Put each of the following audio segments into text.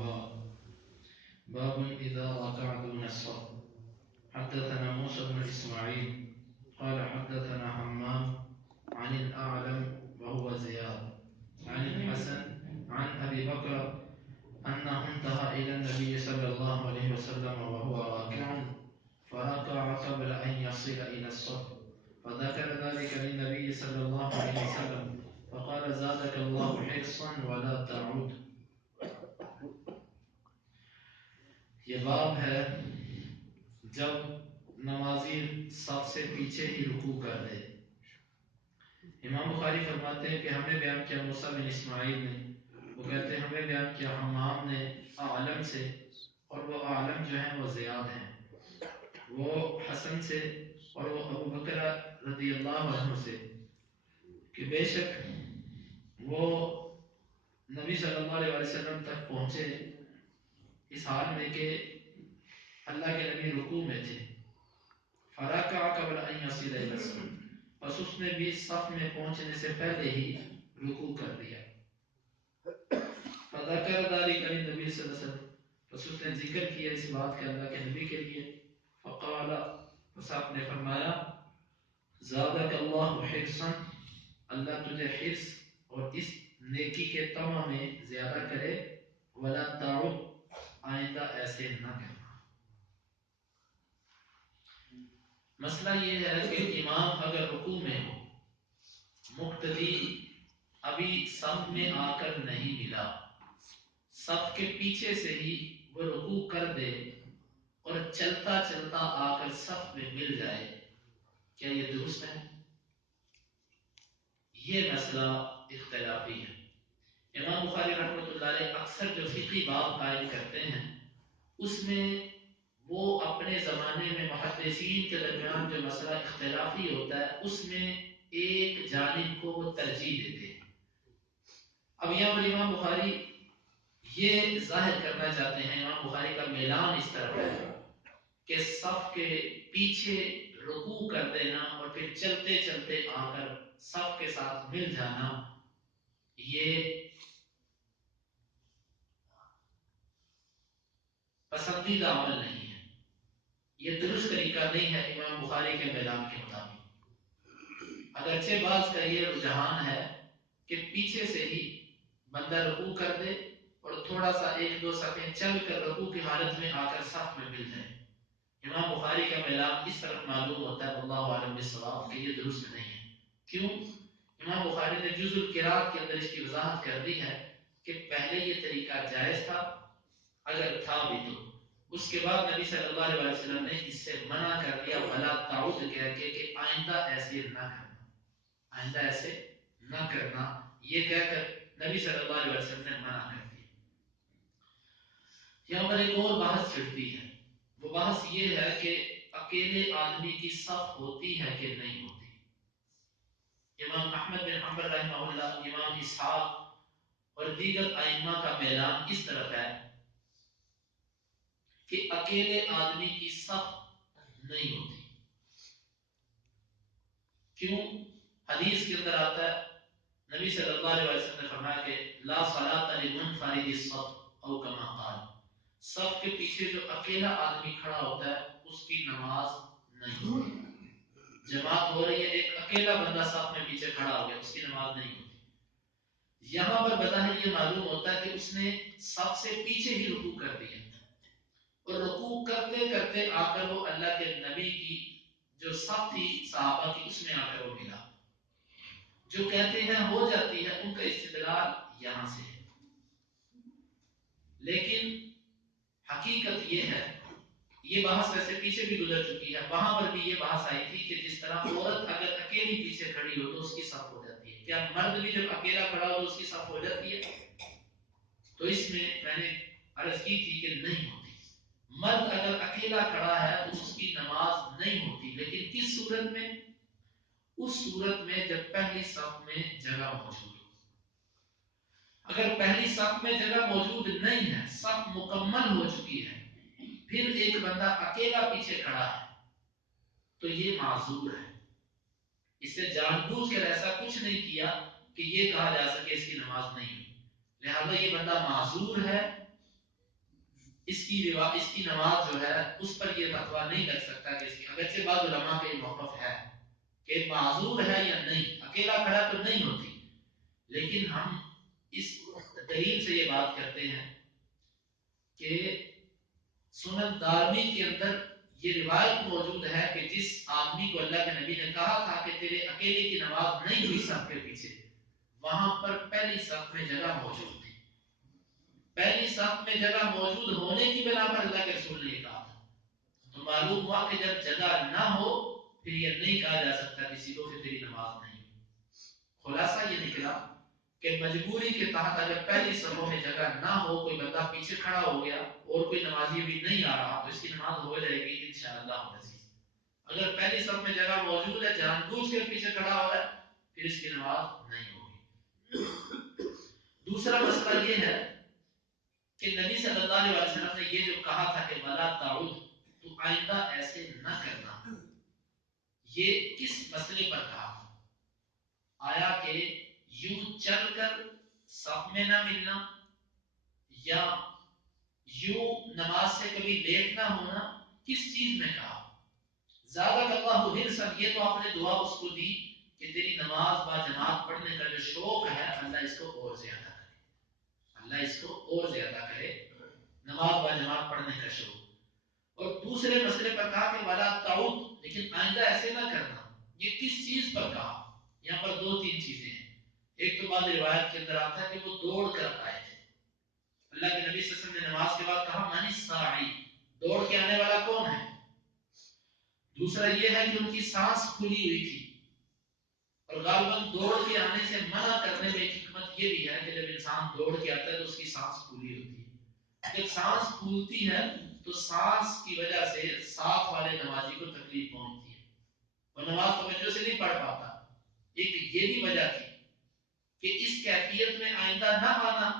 بعد باب إذا ركع دون الصف. حدثنا موسى بن إسماعيل قال حدثنا حمام عن الأعلم وهو زياد عن الحسن عن أبي بكر أنه انتهى إلى النبي صلى الله عليه وسلم وهو راكع فركع قبل أن يصل إلى الصف فذكر ذلك للنبي صلى الله عليه وسلم فقال زادك الله حرصا ولا تعود. یہ باب ہے جب نمازی صف سے پیچھے ہی رکوع کر دے. امام بخاری فرماتے ہیں کہ ہمیں بیان کیا موسیٰ بن اسماعیل نے، وہ کہتے ہیں ہمیں بیان کیا حمام نے اعلم سے، اور وہ اعلم جو ہیں وہ زیاد ہیں، وہ حسن سے اور وہ ابو بکر رضی اللہ عنہ سے، کہ بے شک وہ نبی صلی اللہ علیہ وسلم تک پہنچے اس حال میں کہ اللہ کے نبی رکوع میں تھے. فرکع قبل ان یصل الی الصف، بس اس نے بھی صف میں پہنچنے سے پہلے ہی رکوع کر دیا. فذکر ذلک للنبی صلی اللہ علیہ وسلم، بس اس نے ذکر کیا اس بات کے اللہ کے نبی کے لیے. فقال، بس آپ نے فرمایا زادک اللہ حرصا، اللہ تجھے حرص اور اس نیکی کے طمع میں زیادہ کرے. ولا تعد، آئندہ ایسے نہ کرنا. مسئلہ یہ ہے کہ امام اگر رکوع میں ہو، مقتدی ابھی صف میں آ کر نہیں ملا، صف کے پیچھے سے ہی وہ رکوع کر دے اور چلتا چلتا آ کر صف میں مل جائے، کیا یہ درست ہے؟ یہ مسئلہ اختلافی ہے. امام بخاری رحمۃ اللہ علیہ اکثر جو فقہی باب قائم کرتے ہیں اس میں وہ اپنے زمانے میں محدثین کے درمیان جو مسئلہ اختلافی ہوتا ہے اس میں ایک جانب کو وہ ترجیح دیتے ہیں. اب یہاں پر امام بخاری یہ ظاہر کرنا چاہتے ہیں، امام بخاری کا میلان اس طرح ہے کہ صف کے پیچھے رکوع کر دینا اور پھر چلتے چلتے آ کر صف کے ساتھ مل جانا یہ پسندیدہ عمل نہیں ہے، یہ درست طریقہ نہیں ہے امام بخاری کے میدان کے مطابق. اگرچہ بعض کا یہ رجحان ہے کہ پیچھے سے ہی بندہ رکوع کر دے اور تھوڑا سا ایک دو صفیں چل کر رکوع کی حالت میں آ کر صف میں مل جائے. امام بخاری کا میلان اس طرف معلوم ہوتا ہے واللہ اعلم بالصواب کہ یہ درست نہیں ہے. کیوں؟ امام بخاری نے جزء القراءت کے اندر اس کی وضاحت کر دی ہے کہ پہلے یہ طریقہ جائز تھا اگر تھا بھی تو، اس کے بعد نبی صلی اللہ علیہ وسلم نے اس سے منع کر دیا ولا تعود کہہ کے کہ آئندہ ایسے نہ کرنا، آئندہ ایسے نہ کرنا، یہ کہہ کر نبی صلی اللہ علیہ وسلم نے منع کر دیا. یہاں پر ایک اور بحث چھڑتی ہے، وہ بحث یہ ہے کہ اکیلے آدمی کی صف ہوتی ہے کہ نہیں ہوتی. امام احمد بن حنبل رحمہ اللہ، امام اسحاق اور دیگر ائمہ کا میلان اس طرف ہے کہ اکیلے آدمی کی صف نہیں ہوتی. کیوں؟ حدیث کے اندر آتا ہے نبی صلی اللہ علیہ وسلم نے فرمایا کہ لا صلاۃ لمنفرد الصف او کما قال، صف کے پیچھے جو اکیلا آدمی کھڑا ہوتا ہے اس کی نماز نہیں ہوتی. جماعت ہو رہی ہے، ایک اکیلا بندہ صف میں پیچھے کھڑا ہو گیا، اس کی نماز نہیں ہوتی. یہاں پر بظاہر یہ معلوم ہوتا ہے کہ اس نے صف سے پیچھے ہی رکوع کر دیا اور رکوع کرتے کرتے آ کر وہ اللہ کے نبی کی جو صف تھی صحابہ کی اس میں آ کر وہ ملا. جو کہتے ہیں ہو جاتی ہے ان کا استدلال یہاں سے ہے، لیکن حقیقت یہ ہے، یہ بحث ویسے پیچھے بھی گزر چکی ہے، وہاں پر بھی یہ بحث آئی تھی کہ جس طرح عورت اگر اکیلی پیچھے کھڑی ہو تو اس کی صف ہو جاتی ہے، کیا مرد بھی جب اکیلا کھڑا ہو تو اس کی صف ہو جاتی ہے؟ تو اس میں نے عرض کی تھی کہ نہیں ہوتی. مرد اگر اکیلا کھڑا ہے تو اس کی نماز نہیں ہوتی، لیکن کس صورت میں؟ اس صورت میں جب پہلی صف میں جگہ موجود ہو. اگر پہلی صف میں جگہ موجود نہیں ہے، صف مکمل ہو چکی ہے، پھر ایک بندہ اکیلا پیچھے کھڑا ہے تو یہ معذور ہے. اس سے جان بوجھ کر ایسا کچھ نہیں کیا کہ یہ کہا جا سکے اس کی نماز نہیں ہوئی. لہذا یہ بندہ معذور ہے اس کی نماز جو ہے اس پر یہ فتویٰ نہیں کر سکتا کہ اس کی، اگرچہ بعض علماء کا یہ موقف ہے کہ معذور ہے یا نہیں، اکیلا کھڑا تو نہیں ہوتی، لیکن ہم اس دلیل سے یہ بات کرتے ہیں کہ سنن دارمی کے اندر یہ روایت موجود ہے کہ جس آدمی کو اللہ کے نبی نے کہا تھا کہ تیرے اکیلے کی نماز نہیں ہوئی صف کے پیچھے، وہاں پر پہلی صف میں جگہ موجود تھی، پہلی صف میں جگہ موجود ہونے کی بنا پر اللہ کے رسول نے یہ کہا تھا، تو معلوم ہوا کہ جب جگہ نہ ہو پھر یہ نہیں کہا جا سکتا کسی کو کہ تیری نماز نہیں ہوئی۔ خلاصہ یہ نکلا کہ مجبوری کے تحت اگر پہلی صفوں میں جگہ نہ ہو، کوئی بندہ پیچھے کھڑا ہو گیا اور کوئی نمازی بھی نہیں آ رہا، تو اس کی نماز ہو جائے گی انشاءاللہ العزیز۔ اگر پہلی صف میں جگہ موجود ہے، جان بوجھ کر پیچھے کھڑا ہو رہا ہے، پھر اس کی نماز نہیں ہوگی۔ دوسرا مسئلہ یہ ہے کہ نبی صلی اللہ علیہ وسلم نے یہ جو کہا تھا کہ ولا تعود، تو آئندہ ایسے نہ کرنا، یہ کس مسئلے پر کہا تھا؟ آیا کہ یوں چل کر صف میں نہ ملنا، یا یوں نماز سے کبھی لیٹ نہ ہونا، کس چیز میں کہا؟ زیادہ اللہ حرصا، یہ تو آپ نے دعا اس کو دی کہ تیری نماز با جماعت پڑھنے کا جو شوق ہے اللہ اس کو اور زیادہ کرے، اللہ اس کو اور زیادہ کرے، نماز با جماعت پڑھنے کا شوق۔ اور دوسرے مسئلے پر کہا کہ ولا تعود، لیکن آئندہ ایسے نہ کرنا، یہ کس چیز پر کہا؟ یہاں پر دو تین چیزیں ہیں۔ ایک تو بعض روایت کے اندر آتا ہے کہ وہ دوڑ کر آئے تھے، اللہ کے نبی صلی اللہ علیہ وسلم نے نماز کے بعد کہا من الساعی، دوڑ کے آنے والا کون ہے؟ دوسرا یہ ہے کہ ان کی سانس کھلی ہوئی تھی، اور غالباً دوڑ کے آنے سے منع کرنے میں ایک حکمت یہ بھی ہے کہ جب انسان دوڑ کے آتا ہے تو اس کی سانس کھلی ہوتی ہے، جب سانس کھلتی ہے تو سانس کی وجہ سے ساتھ والے نمازی کو تکلیف پہنچتی ہے اور نماز توجہ سے نہیں پڑھ پاتا۔ ایک یہ بھی وجہ تھی کہ اس کیفیت میں آئندہ نہ آنا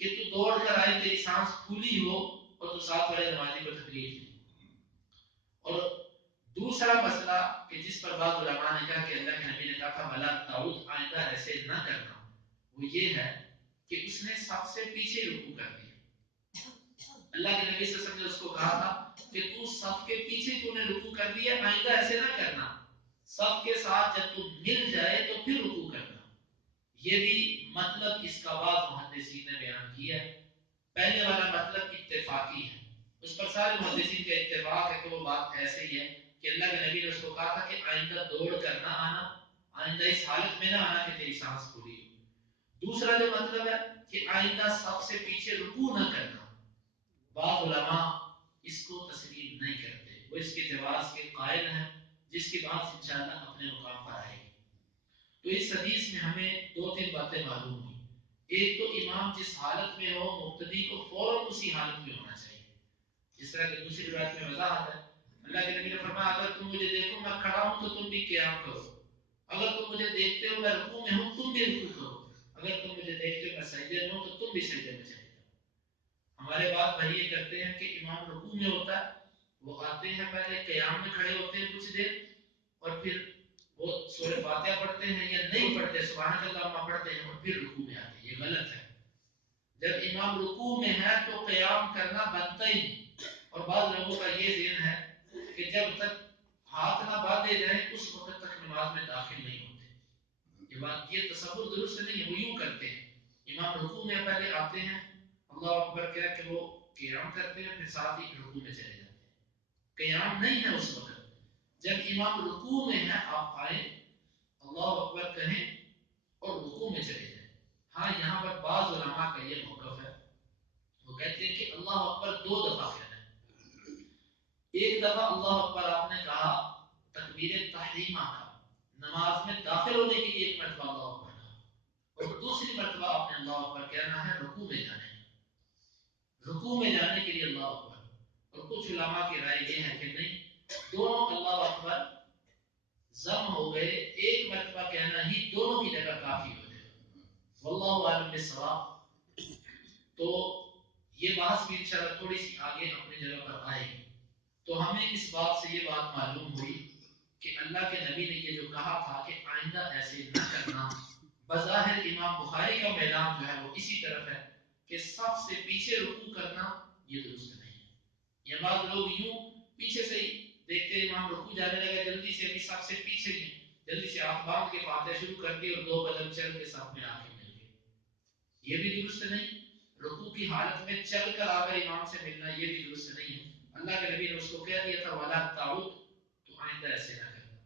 کہ تو دوڑ کر آئے، تیری سانس کھلی ہو اور تو ساتھ والے نمازی کو تکلیف نہیں۔ اور دوسرا مسئلہ کہ جس پر بعض علماء نے کہا کہ اللہ کے نبی نے کہا تھا ولا تعود، آئندہ ایسے نہ کرنا، وہ یہ ہے کہ اس نے سب سے پیچھے رکوع کر دیا۔ اللہ کے نبی صلی اللہ علیہ وسلم نے اس کو کہا تھا کہ تو صف کے پیچھے تو نے رکوع کر دیا، آئندہ ایسے نہ کرنا، صف کے ساتھ جب تو مل جائے تو پھر رکوع کرنا۔ یہ بھی مطلب اس کا بعض محدثین نے بیان کیا ہے۔ پہلے والا مطلب اتفاقی ہے، اس پر سارے محدثین کا اتفاق ہے کہ وہ بات ایسے ہی ہے کہ اللہ کے نبی نے اس کو کہا تھا کہ آئندہ دوڑ کر نہ آنا، آئندہ اس حالت میں نہ آنا کہ تیری سانس کھلی ہو۔ دوسرا جو مطلب ہے کہ آئندہ سب سے پیچھے رکوع نہ کرنا، بعض علماء اس کو تسلیم نہیں کرتے، وہ اس کے جواز کے قائل ہیں، جس کی بات انشاءاللہ اپنے مقام پر آئے گی۔ تو اس حدیث میں ہمیں دو تین باتیں معلوم ہوئی۔ ایک تو امام جس حالت میں ہو مقتدی کو فوراً اسی حالت میں ہونا چاہیے، جس طرح کہ دوسری روایت میں وضاحت ہے، اللہ کے نبی نے فرمایا اگر تم مجھے دیکھو میں کھڑا ہوں تو تم بھی قیام کرو، اگر تم مجھے دیکھتے ہو میں رکوع میں ہوں تم بھی رکوع کرو، اگر تم مجھے دیکھتے ہو میں سجدے میں ہوں تو تم بھی سجدے میں چلے جاؤ۔ ہمارے بات بھائی یہ کرتے ہیں کہ امام رکوع میں ہوتا ہے، وہ آتے ہیں پہلے قیام میں کھڑے ہوتے ہیں کچھ دیر، اور پھر وہ سورہ فاتحہ پڑھتے ہیں یا نہیں پڑھتے، سبحان اللہ پڑھتے ہیں اور پھر رکوع میں آتے ہیں، یہ غلط ہے۔ جب امام رکوع میں ہے تو قیام کرنا بنتا ہی نہیں، اور بعض لوگوں کا یہ ذہن ہے کہ جب تک ہاتھ نہ باندھے جائیں اس وقت تک نماز میں داخل نہیں ہوتے، یہ بات یہ تصور درست نہیں ہے۔ وہ یوں کرتے ہیں، امام رکوع میں پہلے آتے ہیں، اللہ اکبر کہہ کہ وہ قیام کرتے ہیں، پھر ساتھ ہی رکوع میں چلے جاتے ہیں، قیام نہیں ہے اس وقت۔ جب امام رکوع میں ہے آپ آئے، اللہ اکبر کہیں اور رکوع میں چلے جائیں۔ ہاں یہاں پر بعض علماء کا یہ موقف ہے، وہ کہتے ہیں کہ اللہ اکبر دو دفعہ کہنا ہے۔ ایک دفعہ اللہ اکبر آپ نے کہا تکبیر تحریمہ کا، نماز میں داخل ہونے کے لیے ایک مرتبہ اللہ اکبر کہا، اور دوسری مرتبہ آپ نے اللہ اکبر کہنا ہے رکوع میں جانے کا، رکوع میں جانے کے لیے اللہ اکبر۔ اور کچھ علماء کی رائے یہ ہے کہ نہیں، دونوں اللہ اکبر ضم ہو گئے، ایک مرتبہ کہنا ہی دونوں کی جگہ کافی ہو جائے گا، واللہ اعلم بالصواب۔ تو یہ بحث بھی انشاءاللہ تھوڑی سی آگے اپنی جگہ پر آئے گی۔ تو ہمیں اس بات سے یہ بات معلوم ہوئی کہ اللہ کے نبی نے یہ جو کہا تھا کہ آئندہ ایسے نہ کرنا، بظاہر امام بخاری کا میدان جو ہے وہ اسی طرف ہے کہ سب سے پیچھے رکوع کرنا یہ درست نہیں ہے۔ یا بعض لوگ یوں پیچھے سے ہی دیکھتے امام رکوع جانے لگا، جلدی سے ابھی صف سے پیچھے ہی ہیں، جلدی سے ہاتھ باندھ کے فاتحہ شروع کر دی اور 2 قدم چل کے صف میں آ کے مل گئے، یہ بھی درست نہیں۔ رکوع کی حالت میں چل کر آ کر امام سے ملنا یہ بھی درست نہیں ہے۔ اللہ کے نبی نے اس کو کہہ دیا تھا ولا تعود، تو آئندہ ایسے نہ کرنا۔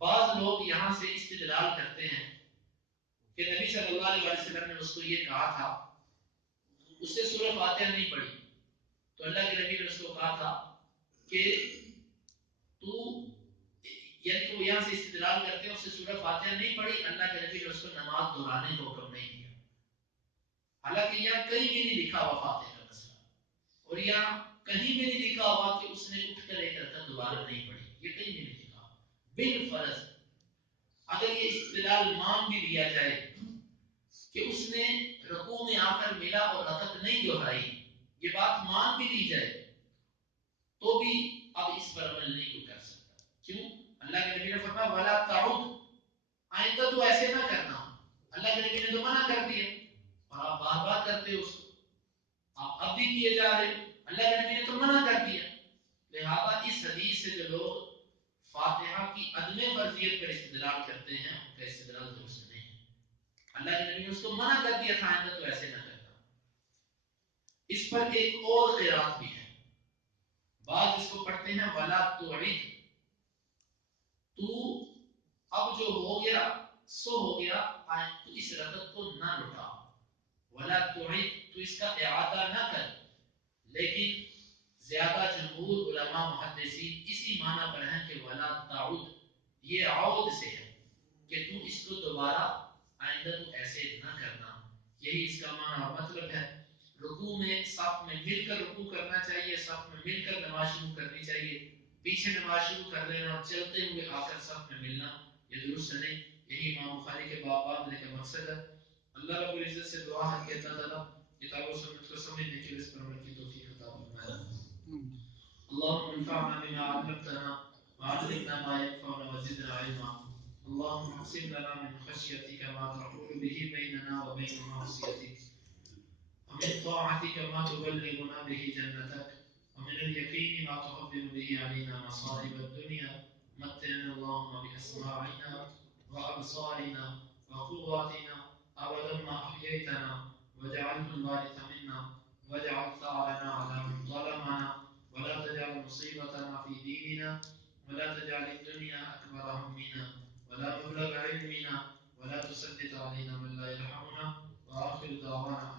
بعض لوگ یہاں سے استدلال کرتے ہیں کہ نبی صلی اللہ علیہ وسلم نے اس کو یہ کہا تھا، اس سے سورہ فاتحہ نہیں پڑھی، تو اللہ کے نبی نے اس کو کہا تھا کہ تو یعنی کہ وہ یہاں سے استدلال کرتے ہیں اس سے سورہ فاتحہ نہیں پڑھی، اللہ کے نبی نے اس کو نماز دہرانے کا حکم نہیں دیا۔ حالانکہ یہاں کہیں بھی نہیں لکھا ہوا فاتحہ کا مسئلہ، اور یہاں کہیں بھی نہیں لکھا ہوا کہ اس نے اٹھ کر ایک رکعت دوبارہ نہیں پڑھی، یہ کہیں بھی نہیں لکھا بالفرض۔ اگر یہ استدلال مان بھی لیا جائے کہ اس نے رکوع میں آ کر ملا اور رکعت نہیں دہرائی، یہ بات مان بھی لی جائے تو بھی اب اس پر عمل نہیں کوئی کر سکتا۔ کیوں؟ اللہ کے نبی نے فرمایا ولا تعود، آئندہ تو ایسے نہ کرنا۔ اللہ کے نبی نے تو منع کر دیا اور آپ بار بار کرتے ہو اس کو، آپ اب بھی کیے جا رہے ہو، اللہ کے نبی نے تو منع کر دیا۔ لہذا اس حدیث سے جو لوگ فاتحہ کی عدم فرضیت پر استدلال کرتے ہیں ان کا استدلال درست نہیں ہے۔ اللہ کے نبی نے اس کو منع کر دیا تھا آئندہ تو ایسے نہ کرنا۔ اس پر ایک اور قرات بھی ہے، بعض اس کو پڑھتے ہیں ولا تعد، تو اب جو ہو گیا سو ہو گیا، تو اس رکعت کو نہ لوٹا، ولا تعد تو اس کا اعادہ نہ کر۔ لیکن زیادہ جمہور علماء محدثین اسی معنی پر ہیں کہ ولا تعود یہ عود سے ہے کہ تو اس کو دوبارہ آئندہ تو ایسے نہ کرنا، یہی اس کا معنی اور مطلب ہے۔ رکوع میں صف میں مل کر رکوع کرنا چاہیے، صف میں مل کر نماز شروع کرنی چاہیے، پیچھے نماز شروع کر لینا اور چلتے ہوئے آ کر صف میں ملنا یہ درست نہیں۔ یہی امام بخاری کے باب کا مقصد ہے۔ اللہ رب العزت سے دعا ہے کہ اللہ تعالیٰ کتاب و سنت کو سمجھنے کے لیے اس پر عمل کی توفیق عطا فرمائے۔ اللهم انفعنا بما علمتنا وعلمنا ما ينفعنا وزدنا علما، اللهم اقسم لنا من خشيتك ما تحول به بيننا وبين معصيتك، ومن طاعتك ما تبلغنا به جنتك، ومن اليقين ما تهون به علينا مصائب الدنيا، متعنا اللهم بأسماعنا وأبصارنا وقواتنا أبدا ما أحييتنا، واجعله الوارث منا، واجعل ثارنا على من ظلمنا، ولا تجعل مصيبتنا في ديننا، ولا تجعل الدنيا أكبر همنا ولا مبلغ علمنا، ولا تسلط علينا من لا يرحمنا، وآخر دعوانا